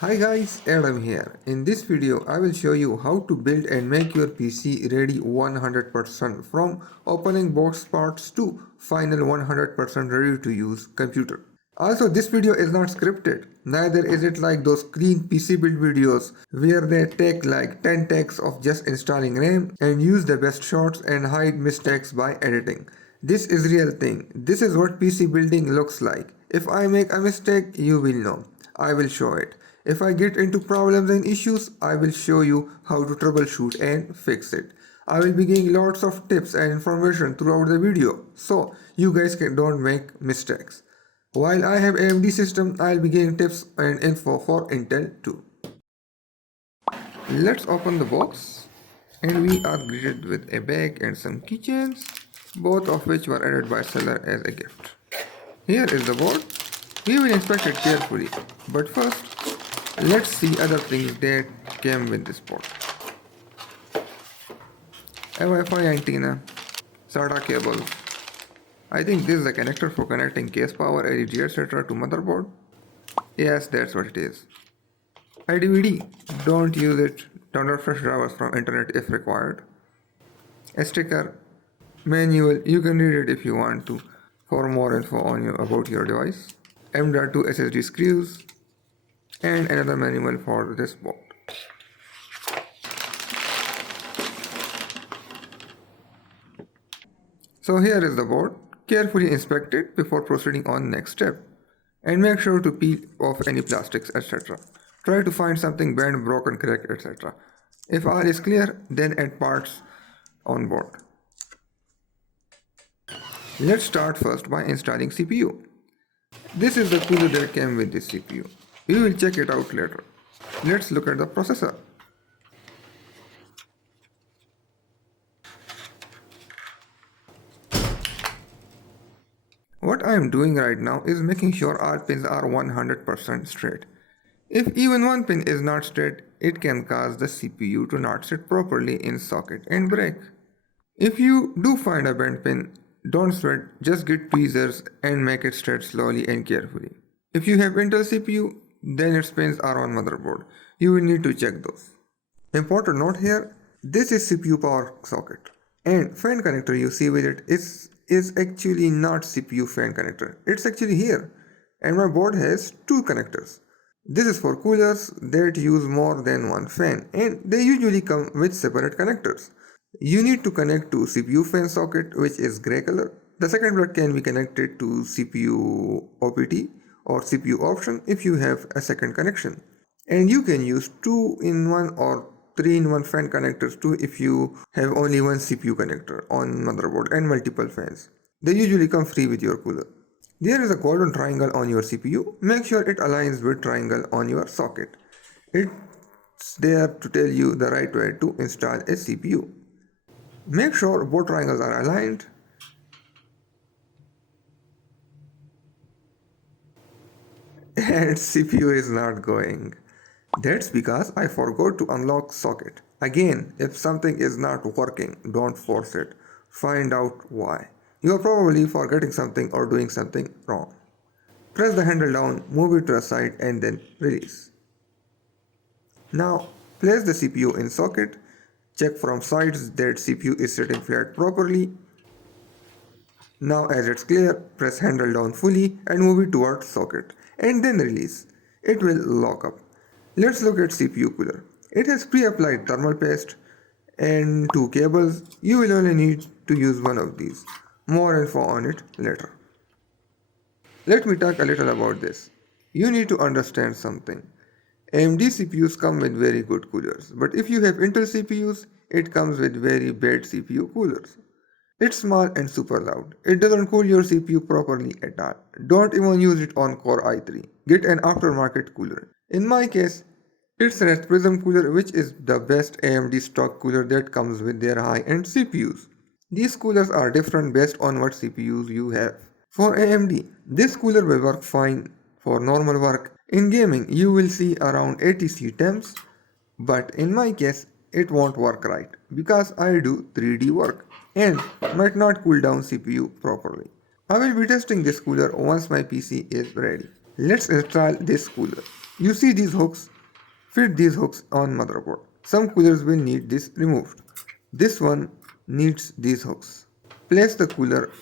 Hi guys, Adam here. In this video, I will show you how to build and make your PC ready 100% from opening box parts to final 100% ready to use computer. Also, this video is not scripted, neither is it like those clean PC build videos where they take like 10 takes of just installing RAM and use the best shots and hide mistakes by editing. This is real thing. This is what PC building looks like. If I make a mistake, you will know. I will show it. If I get into problems and issues, I will show you how to troubleshoot and fix it. I will be giving lots of tips and information throughout the video, so you guys don't make mistakes. While I have AMD system, I will be giving tips and info for Intel too. Let's open the box, and we are greeted with a bag and some keychains, both of which were added by seller as a gift. Here is the board. We will inspect it carefully, but first, let's see other things that came with this board. A Wi-Fi antenna, Sata cable. I think this is a connector for connecting case power, LED, etc. to motherboard. Yes, that's what it is. A DVD. Don't use it. Download fresh drivers from internet if required. A sticker. Manual. You can read it if you want to for more info on about your device. M.2 SSD screws. And another manual for this board. So here is the board. Carefully inspect it before proceeding on next step. And make sure to peel off any plastics, etc. Try to find something bent, broken, cracked, etc. If all is clear, then add parts on board. Let's start first by installing CPU. This is the cooler that came with this CPU. We will check it out later. Let's look at the processor. What I am doing right now is making sure all pins are 100% straight. If even one pin is not straight, it can cause the CPU to not sit properly in socket and break. If you do find a bent pin, don't sweat, just get tweezers and make it straight slowly and carefully. If you have Intel CPU, then its pins are on motherboard. You will need to check those. Important note here, this is CPU power socket, and fan connector you see with it is actually not CPU fan connector. It's actually here, and my board has two connectors. This is for coolers that use more than one fan, and they usually come with separate connectors. You need to connect to CPU fan socket, which is gray color. The second plug can be connected to CPU OPT or CPU option if you have a second connection. And you can use 2-in-1 or 3-in-1 fan connectors too if you have only one CPU connector on motherboard and multiple fans. They usually come free with your cooler. There is a golden triangle on your CPU. Make sure it aligns with triangle on your socket. It's there to tell you the right way to install a CPU. Make sure both triangles are aligned. And CPU is not going. That's because I forgot to unlock socket. Again, if something is not working, don't force it. Find out why. You are probably forgetting something or doing something wrong. Press the handle down, move it to the side and then release. Now, place the CPU in socket. Check from sides that CPU is sitting flat properly. Now as it's clear, press handle down fully and move it towards socket and then release. It will lock up. Let's look at CPU cooler. It has pre-applied thermal paste and two cables. You will only need to use one of these. More info on it later. Let me talk a little about this. You need to understand something. AMD CPUs come with very good coolers, but if you have Intel CPUs, it comes with very bad CPU coolers. It's small and super loud. It doesn't cool your CPU properly at all. Don't even use it on Core i3. Get an aftermarket cooler. In my case, it's a Prism cooler, which is the best AMD stock cooler that comes with their high-end CPUs. These coolers are different based on what CPUs you have. For AMD, this cooler will work fine for normal work. In gaming, you will see around 80 C temps, but in my case, it won't work right because I do 3D work and might not cool down CPU properly. I will be testing this cooler once my PC is ready. Let's install this cooler. You see these hooks? Fit these hooks on motherboard. Some coolers will need this removed. This one needs these hooks. Place the cooler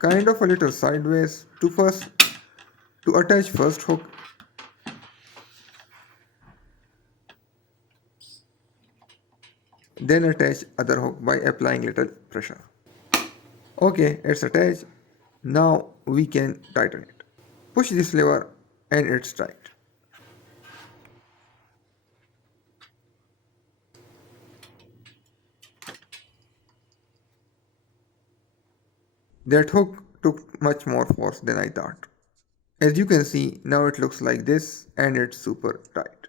kind of a little sideways to attach first hook, then attach other hook by applying little pressure. Okay, it's attached. Now we can tighten it. Push this lever and it's tight. That hook took much more force than I thought. As you can see, now it looks like this and it's super tight.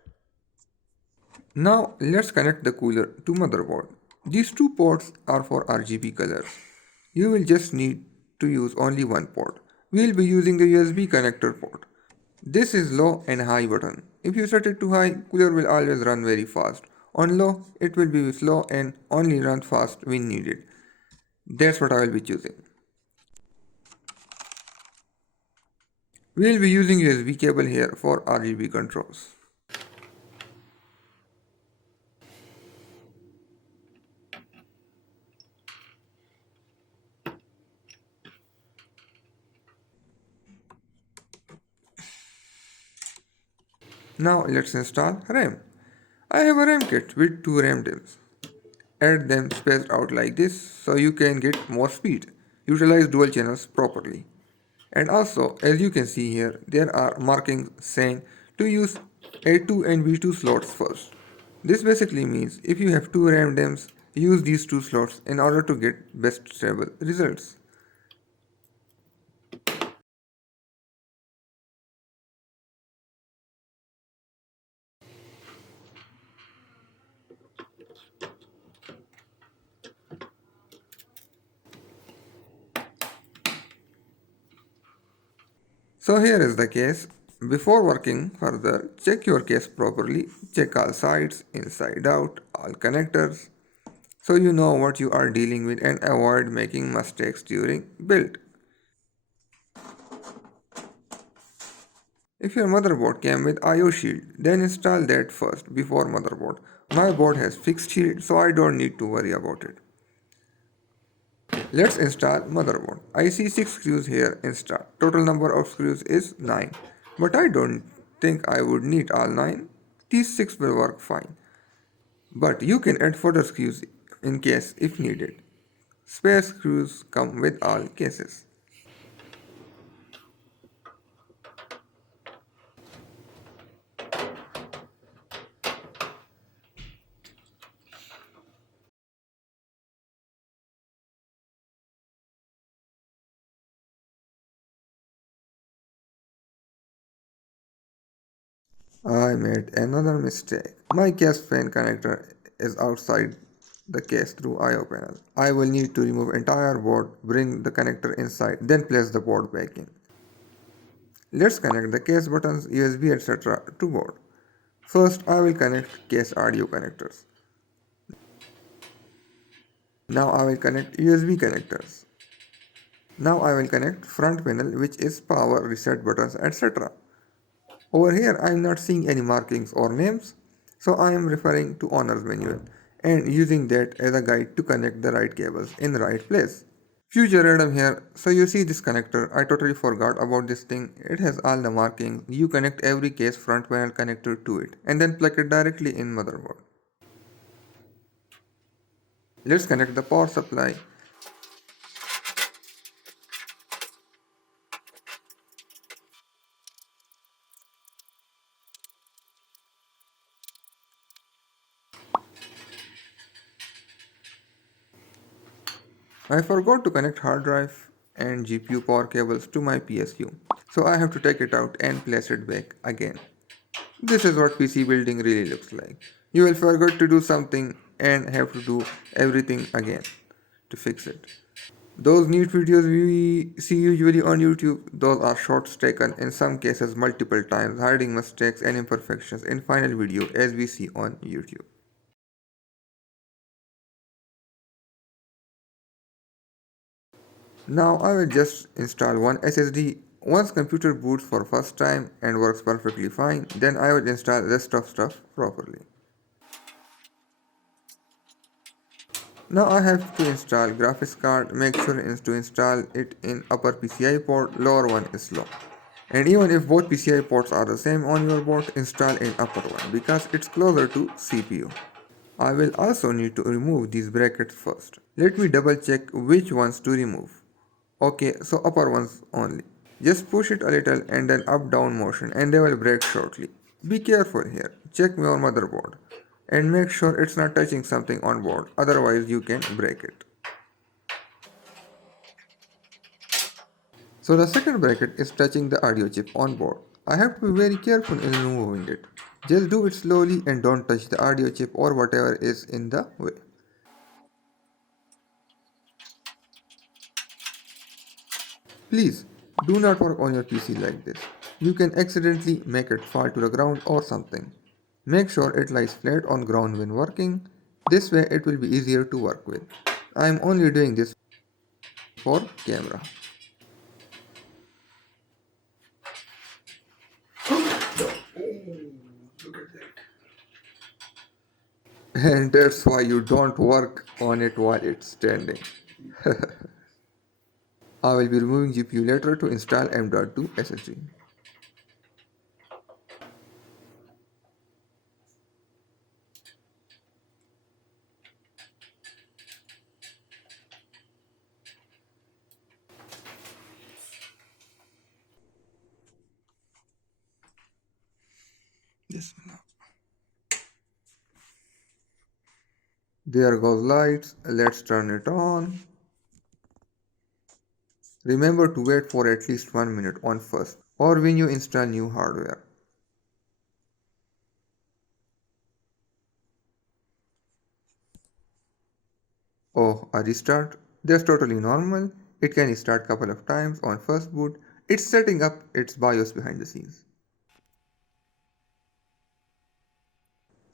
Now let's connect the cooler to motherboard. These two ports are for RGB colors. You will just need to use only one port. We will be using the USB connector port. This is low and high button. If you set it to high, cooler will always run very fast. On low, it will be slow and only run fast when needed. That's what I will be choosing. We will be using USB cable here for RGB controls. Now let's install RAM. I have a RAM kit with 2 RAM DIMMs. Add them spaced out like this so you can get more speed. Utilize dual channels properly. And also, as you can see here, there are markings saying to use A2 and B2 slots first. This basically means if you have 2 RAM DIMMs, use these 2 slots in order to get best stable results. So here is the case. Before working further, check your case properly. Check all sides, inside out, all connectors, so you know what you are dealing with and avoid making mistakes during build. If your motherboard came with IO shield, then install that first before motherboard. My board has fixed shield, so I don't need to worry about it. Let's install motherboard. I see 6 screws here installed. Total number of screws is 9. But I don't think I would need all 9. These 6 will work fine. But you can add further screws in case if needed. Spare screws come with all cases. I made another mistake. My case fan connector is outside the case through IO panel. I will need to remove entire board, bring the connector inside, then place the board back in. Let's connect the case buttons, USB etc. to board. First I will connect case audio connectors. Now I will connect USB connectors. Now I will connect front panel which is power, reset buttons etc. Over here I am not seeing any markings or names, so I am referring to owner's manual and using that as a guide to connect the right cables in the right place. Future random here, so you see this connector, I totally forgot about this thing. It has all the markings. You connect every case front panel connector to it and then plug it directly in motherboard. Let's connect the power supply. I forgot to connect hard drive and GPU power cables to my PSU, so I have to take it out and place it back again. This is what PC building really looks like. You will forget to do something and have to do everything again to fix it. Those neat videos we see usually on YouTube, those are shots taken in some cases multiple times, hiding mistakes and imperfections in final video as we see on YouTube. Now I will just install one SSD Once computer boots for first time and works perfectly fine, then I will install rest of stuff properly. Now I have to install graphics card. Make sure to install it in upper PCI port, lower one is low. And even if both PCI ports are the same on your board, install in upper one because it's closer to CPU. I will also need to remove these brackets first. Let me double check which ones to remove. Okay, so upper ones only. Just push it a little and then up down motion and they will break shortly. Be careful here. Check your motherboard and make sure it's not touching something on board, otherwise you can break it. So the second bracket is touching the audio chip on board. I have to be very careful in removing it. Just do it slowly and don't touch the audio chip or whatever is in the way. Please do not work on your PC like this. You can accidentally make it fall to the ground or something. Make sure it lies flat on ground when working. This way it will be easier to work with. I am only doing this for camera. And that's why you don't work on it while it's standing. I will be removing GPU later to install M.2 SSD. Yes. There goes lights. Let's turn it on. Remember to wait for at least 1 minute on first or when you install new hardware. Oh, a restart? That's totally normal. It can restart couple of times on first boot. It's setting up its BIOS behind the scenes.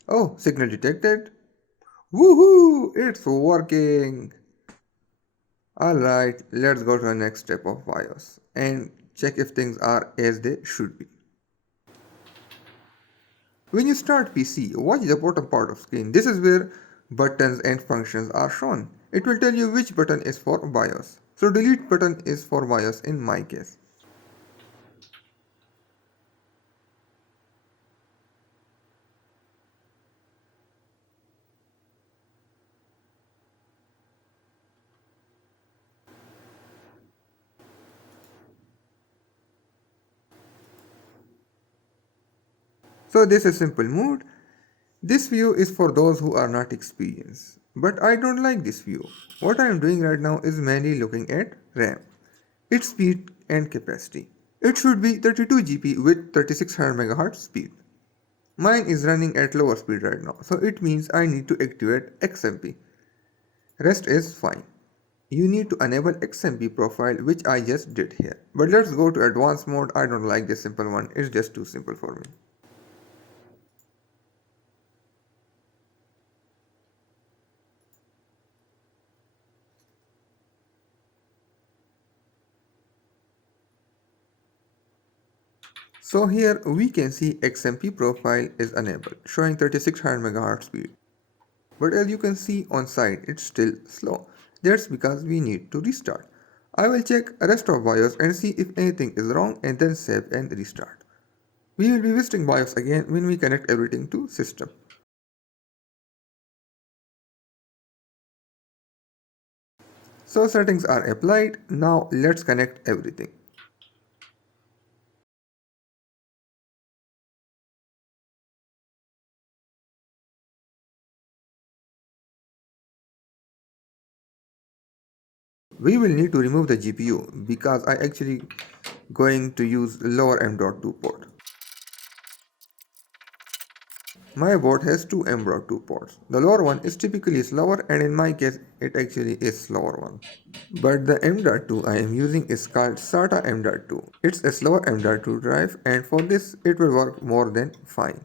Oh, signal detected. Woohoo! It's working! Alright, let's go to the next step of BIOS and check if things are as they should be. When you start PC, watch the bottom part of screen. This is where buttons and functions are shown. It will tell you which button is for BIOS. So delete button is for BIOS in my case. So this is simple mode. This view is for those who are not experienced. But I don't like this view. What I am doing right now is mainly looking at RAM, its speed and capacity. It should be 32 GB with 3600 MHz speed. Mine is running at lower speed right now, so it means I need to activate XMP. Rest is fine. You need to enable XMP profile, which I just did here. But let's go to advanced mode. I don't like this simple one, it's just too simple for me. So here we can see XMP profile is enabled, showing 3600 MHz speed. But as you can see on side, it's still slow. That's because we need to restart. I will check rest of BIOS and see if anything is wrong and then save and restart. We will be visiting BIOS again when we connect everything to system. So settings are applied. Now let's connect everything. We will need to remove the GPU because I actually going to use lower M.2 port. My board has two M.2 ports. The lower one is typically slower and in my case it actually is slower one. But the M.2 I am using is called Sata M.2. It's a slower M.2 drive and for this it will work more than fine.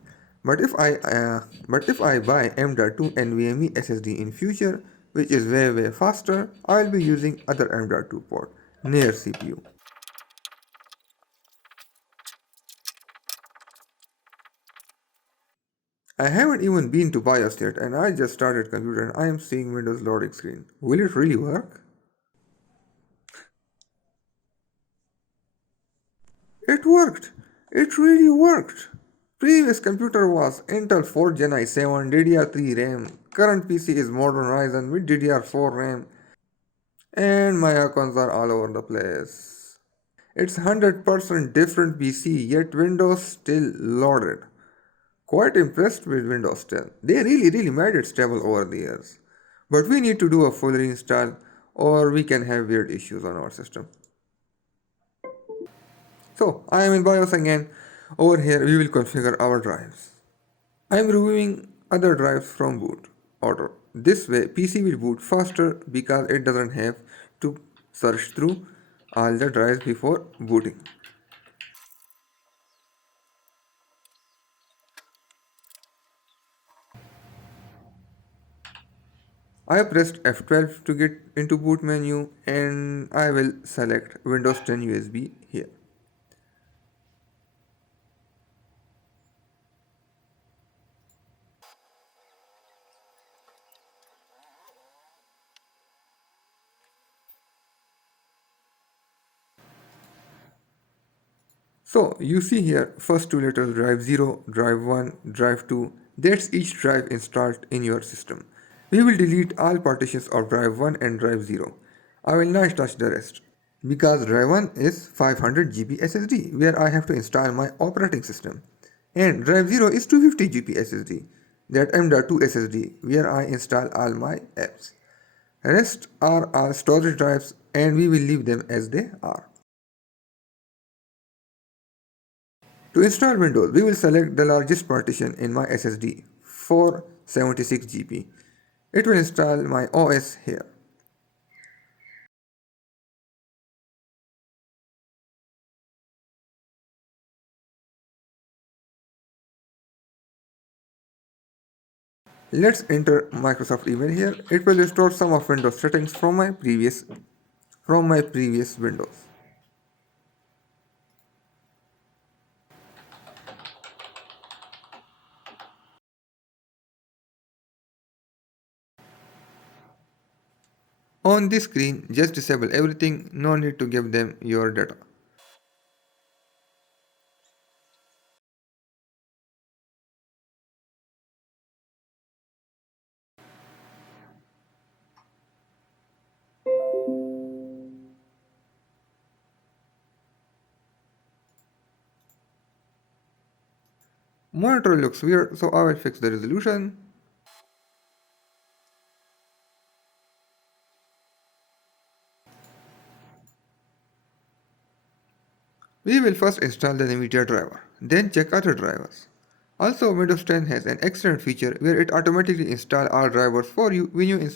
But if I buy M.2 NVMe SSD in future, which is way faster, I will be using other M.2 port near CPU. I haven't even been to BIOS yet and I just started computer and I am seeing Windows loading screen. Will it really work? It worked! It really worked! Previous computer was Intel 4 Gen i7 DDR3 RAM. Current PC is modern Ryzen with DDR4 RAM and my icons are all over the place. It's 100% different PC yet Windows still loaded. Quite impressed with Windows 10. They really made it stable over the years. But we need to do a full reinstall or we can have weird issues on our system. So I am in BIOS again. Over here we will configure our drives. I am removing other drives from boot order. This way PC will boot faster because it doesn't have to search through all the drives before booting. I pressed F12 to get into boot menu and I will select Windows 10 USB here. So you see here first two letters drive 0, drive 1, drive 2, that's each drive installed in your system. We will delete all partitions of drive 1 and drive 0. I will not touch the rest because drive 1 is 500 GB SSD where I have to install my operating system and drive 0 is 250 GB SSD that M.2 SSD where I install all my apps. Rest are all storage drives and we will leave them as they are. To install Windows, we will select the largest partition in my SSD, 476 GB. It will install my OS here. Let's enter Microsoft email here. It will restore some of Windows settings from my previous Windows. On this screen, just disable everything, no need to give them your data. Monitor looks weird, so I will fix the resolution. We will first install the NVIDIA driver, then check other drivers. Also, Windows 10 has an excellent feature where it automatically installs all drivers for you when you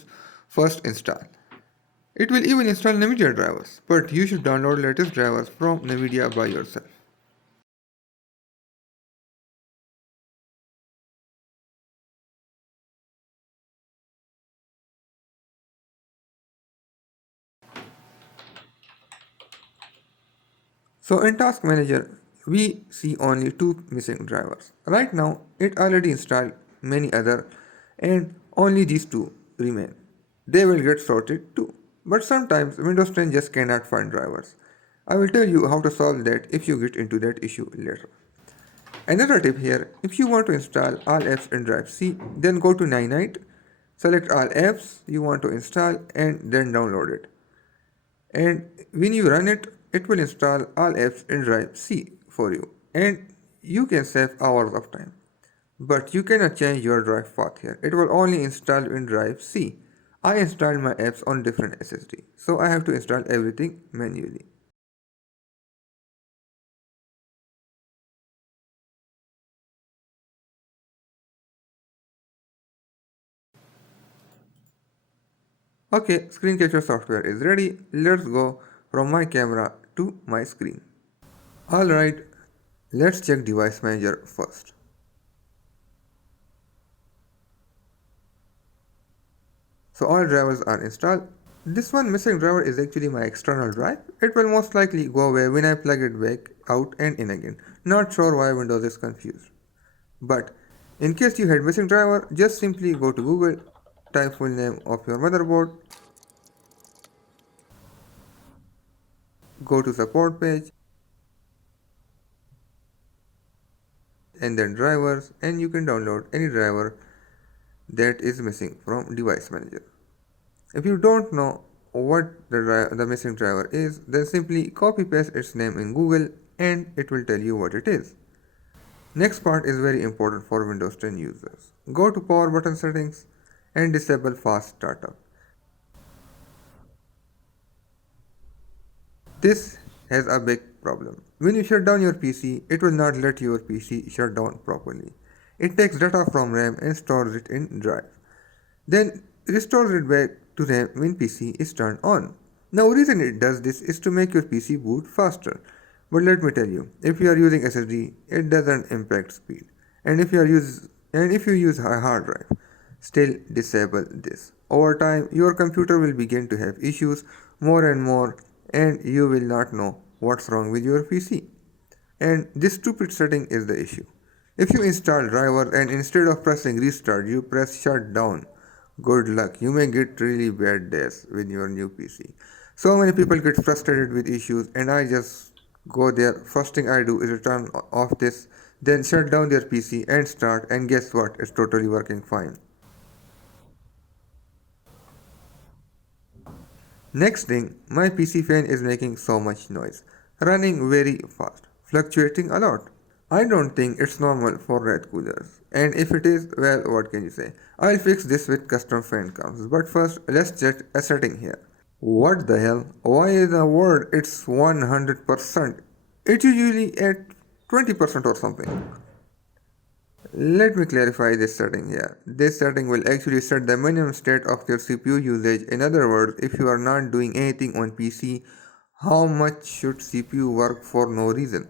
first install. It will even install NVIDIA drivers, but you should download latest drivers from NVIDIA by yourself. So in Task Manager, we see only two missing drivers. Right now, it already installed many other and only these two remain. They will get sorted too. But sometimes Windows 10 just cannot find drivers. I will tell you how to solve that if you get into that issue later. Another tip here, if you want to install all apps in Drive C, then go to Ninite, select all apps you want to install and then download it. And when you run it, it will install all apps in Drive C for you and you can save hours of time. But you cannot change your drive path here. It will only install in Drive C. I installed my apps on different SSD, so I have to install everything manually. Okay, screen capture software is ready. Let's go from my camera to my screen. Alright, let's check device manager first. So all drivers are installed. This one missing driver is actually my external drive. It will most likely go away when I plug it back out and in again. Not sure why Windows is confused. But In case you had missing driver, just simply go to Google, type full name of your motherboard, go to support page, and then drivers, and you can download any driver that is missing from device manager. If you don't know what the missing driver is, then simply copy paste its name in Google and it will tell you what it is. Next part is very important for Windows 10 users. Go to power button settings and disable fast startup. This has a big problem. When you shut down your PC, it will not let your PC shut down properly. It takes data from RAM and stores it in drive. Then restores it back to RAM when PC is turned on. Now reason it does this is to make your PC boot faster. But let me tell you, if you are using SSD, it doesn't impact speed. And if you use a hard drive, still disable this. Over time, your computer will begin to have issues more and more and you will not know what's wrong with your PC. And this stupid setting is the issue. If you install drivers and instead of pressing restart you press shutdown, good luck. You may get really bad days with your new PC. So many people get frustrated with issues and I just go there. First thing I do is turn off this, then shut down their PC and start, and guess what? It's totally working fine. Next thing, my PC fan is making so much noise, running very fast, fluctuating a lot. I don't think it's normal for red coolers. And if it is, well, what can you say? I'll fix this with custom fan counts. But first, let's check a setting here. What the hell? Why in the world it's 100%? It's usually at 20% or something. Let me clarify this setting here. This setting will actually set the minimum state of your CPU usage. In other words, if you are not doing anything on PC, how much should CPU work for no reason?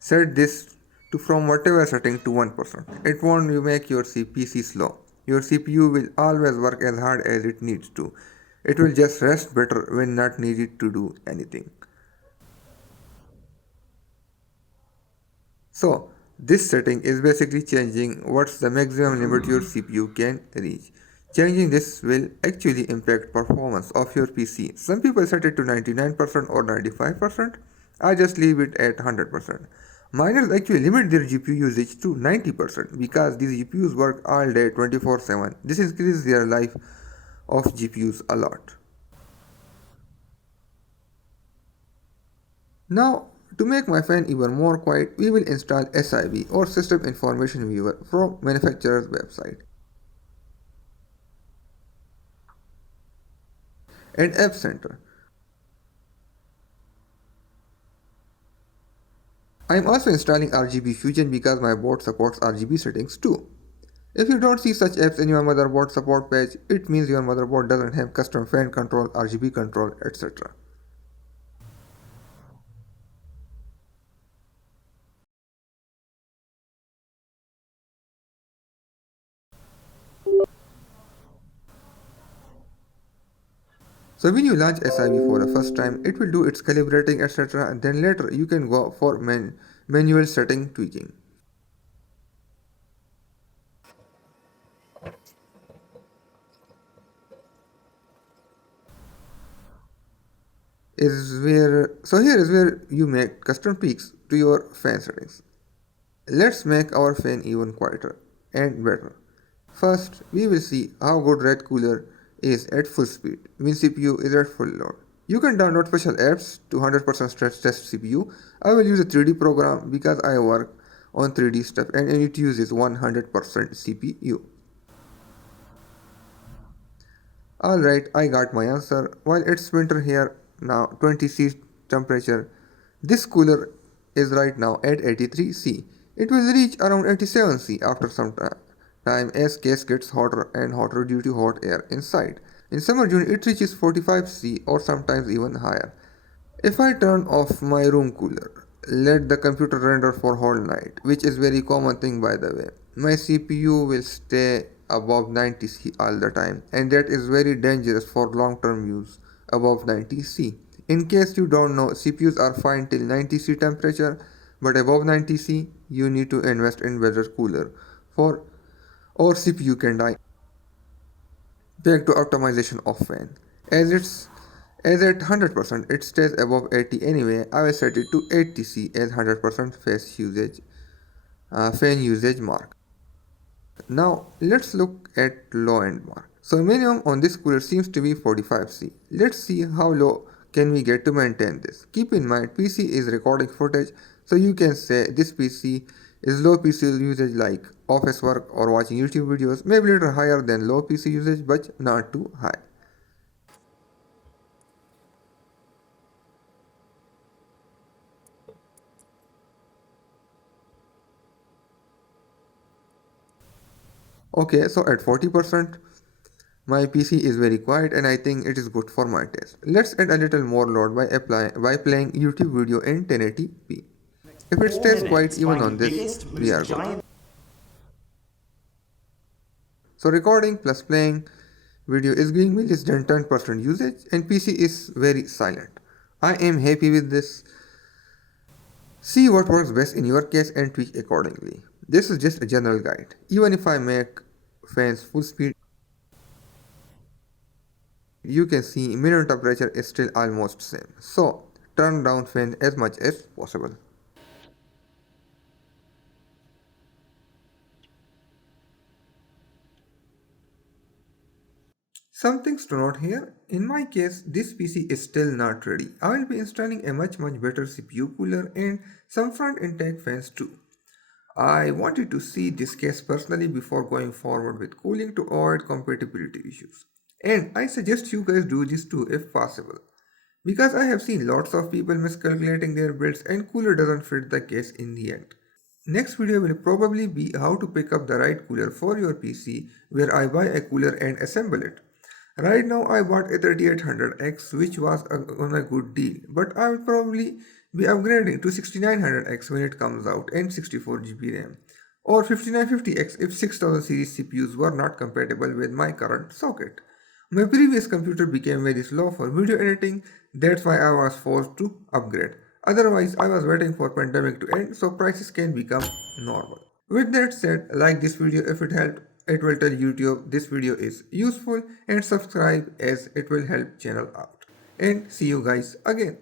Set this to from whatever setting to 1%. It won't make your PC slow. Your CPU will always work as hard as it needs to. It will just rest better when not needed to do anything. So, this setting is basically changing what's the maximum limit your CPU can reach. Changing this will actually impact performance of your PC. Some people set it to 99% or 95%. I just leave it at 100%. Miners actually limit their GPU usage to 90% because these GPUs work all day 24/7. This increases their life of GPUs a lot. Now, to make my fan even more quiet, we will install SIV or System Information Viewer from manufacturer's website and App Center. I am also installing RGB Fusion because my board supports RGB settings too. If you don't see such apps in your motherboard support page, it means your motherboard doesn't have custom fan control, RGB control, etc. So when you launch SIV for the first time, it will do its calibrating, etc. And then later you can go for manual setting tweaking. Here is where you make custom tweaks to your fan settings. Let's make our fan even quieter and better. First, we will see how good red cooler is at full speed when CPU is at full load. You can download special apps to 100% stress test CPU. I will use a 3D program because I work on 3D stuff and it uses 100% CPU. Alright, I got my answer. While it's winter here now, 20°C temperature, this cooler is right now at 83°C. It will reach around 87°C after some time as case gets hotter and hotter due to hot air inside. In summer June it reaches 45°C or sometimes even higher. If I turn off my room cooler, let the computer render for whole night, which is very common thing by the way, my CPU will stay above 90°C all the time, and that is very dangerous for long-term use above 90°C. In case you don't know, CPUs are fine till 90°C temperature, but above 90°C you need to invest in better cooler for or CPU can die. Back to optimization of fan. As at 100% it stays above 80 anyway. I will set it to 80C as 100% fan usage mark. Now let's look at low end mark. So minimum on this cooler seems to be 45C. Let's see how low can we get to maintain this. Keep in mind PC is recording footage, so you can say this PC is low PC usage like office work or watching YouTube videos, maybe a little higher than low PC usage but not too high. Okay, so at 40%, my PC is very quiet and I think it is good for my taste. Let's add a little more load by playing YouTube video in 1080p. If it stays quiet even on this, we are good. So recording plus playing video is giving me less than 10% usage and PC is very silent. I am happy with this. See what works best in your case and tweak accordingly. This is just a general guide. Even if I make fans full speed, you can see minimum temperature is still almost same. So turn down fan as much as possible. Some things to note here. In my case, this PC is still not ready. I will be installing a much better CPU cooler and some front intake fans too. I wanted to see this case personally before going forward with cooling to avoid compatibility issues. And I suggest you guys do this too if possible. Because I have seen lots of people miscalculating their builds and cooler doesn't fit the case in the end. Next video will probably be how to pick up the right cooler for your PC, where I buy a cooler and assemble it. Right now I bought a 3800X which was on a good deal, but I will probably be upgrading to 6900X when it comes out and 64GB RAM, or 5950X if 6000 series CPUs were not compatible with my current socket. My previous computer became very slow for video editing, that's why I was forced to upgrade. Otherwise I was waiting for pandemic to end so prices can become normal. With that said, like this video if it helped. It will tell YouTube this video is useful and subscribe as it will help channel out. And see you guys again.